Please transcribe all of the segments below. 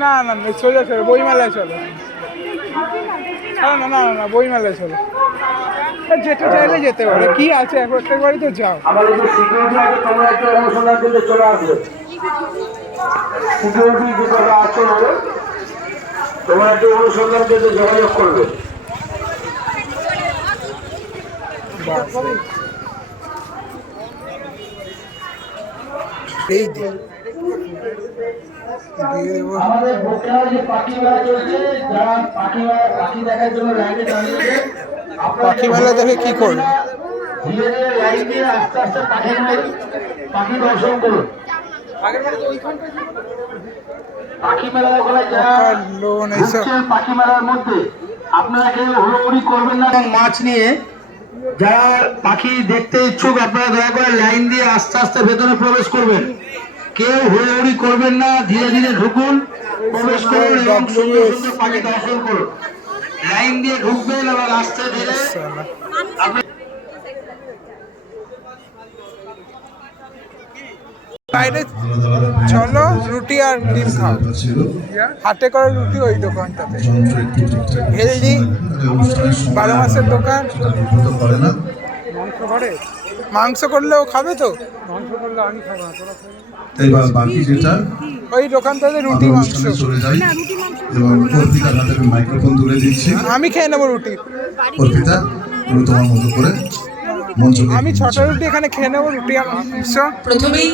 না না না, সোজা চলো, বইমেলায় চলো। না না না না, বইমেলায় চলো, যেতে চাইলে যেতে পারো। কি আছে একবারই তো যাও। তোমার একটু অনুসন্ধান করতে যোগাযোগ করবে। আমাদের ভোটার যে পাখি মেলা চলছে, যারা পাখি দেখার জন্য লাইনে দাঁড়িয়েছে, পাখি মেলা দেখে কি করবে? ধীরে ধীরে লাইন দিয়ে আস্তে আস্তে পাখি দর্শন করুন। পাখি মেলা ওখানে পাখি মেলার মধ্যে আপনারা কেউ হুড়োহুড়ি করবেন না। মাছ নিয়ে যারা পাখি দেখতে ইচ্ছুক, আপনারা দয়া করে লাইন দিয়ে আস্তে আস্তে ভেতরে প্রবেশ করবেন। কেউ হুড়োহুড়ি করবেন না, ধীরে ধীরে ঢুকুন, প্রবেশ করুন এবং সুন্দর সুন্দর পাখি দর্শন করুন। লাইন দিয়ে ঢুকবেন এবং আস্তে ধীরে বাইরে চলো, রুটি আর ডিম খাও। হাতে করে রুটি ওই দোকানটাতে, হেলদি 12 মাসের দোকান। মাংস করলেও খাবে তো? মাংস করলে আমি খাবো না, তোরা খাবে। এবার বাকি যেটা ওই দোকানটাতে রুটি মাংস চলে যায় এবং অর্পিতার হাতে মাইক্রোফোন তুলে দিচ্ছি। আমি খেয়ে নেবো রুটি। অর্পিতা, তুমি তোমার মতো করে আমি 6টা রুটি এখানে খেয়ে নেবো, রুটি আর মাংস। প্রথমেই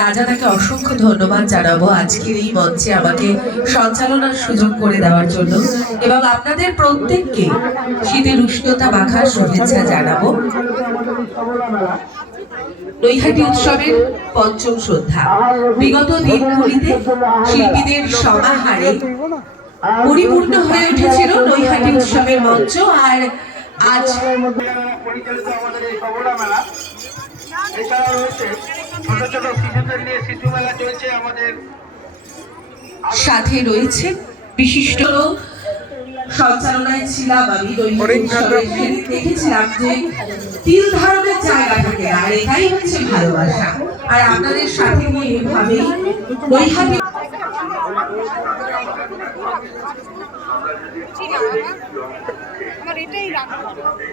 রাজাদাকে অসংখ্য ধন্যবাদ জানাবো আজকের এই মঞ্চে আমাকে সঞ্চালনার সুযোগ করে দেওয়ার জন্য, এবং আপনাদের প্রত্যেককে শীতের উষ্ণতা মাখার শুভেচ্ছা জানাবো। নৈহাটি উৎসবের পঞ্চম সন্ধ্যা, বিগত দিনগুলিতে শিল্পীদের সমাহারে পরিপূর্ণ হয়ে উঠেছিল নৈহাটি উৎসবের মঞ্চ। আর আজ পরিচালিত আমাদের এই সবলা মেলা, এছাড়া রয়েছে ছোট ছোট শিশুদের নিয়ে শিশু মেলা চলছে আমাদের। সাথে রয়েছে বিশিষ্ট সঞ্চালনায় ছিলাম আমি। দেখেছিলাম যে তিল ধারণের জায়গা থাকে, আর এটাই হচ্ছে ভালোবাসা। আর আপনাদের সাথে নিয়ে এভাবেই নৈহাটি আমার এটাই রাখা হবে।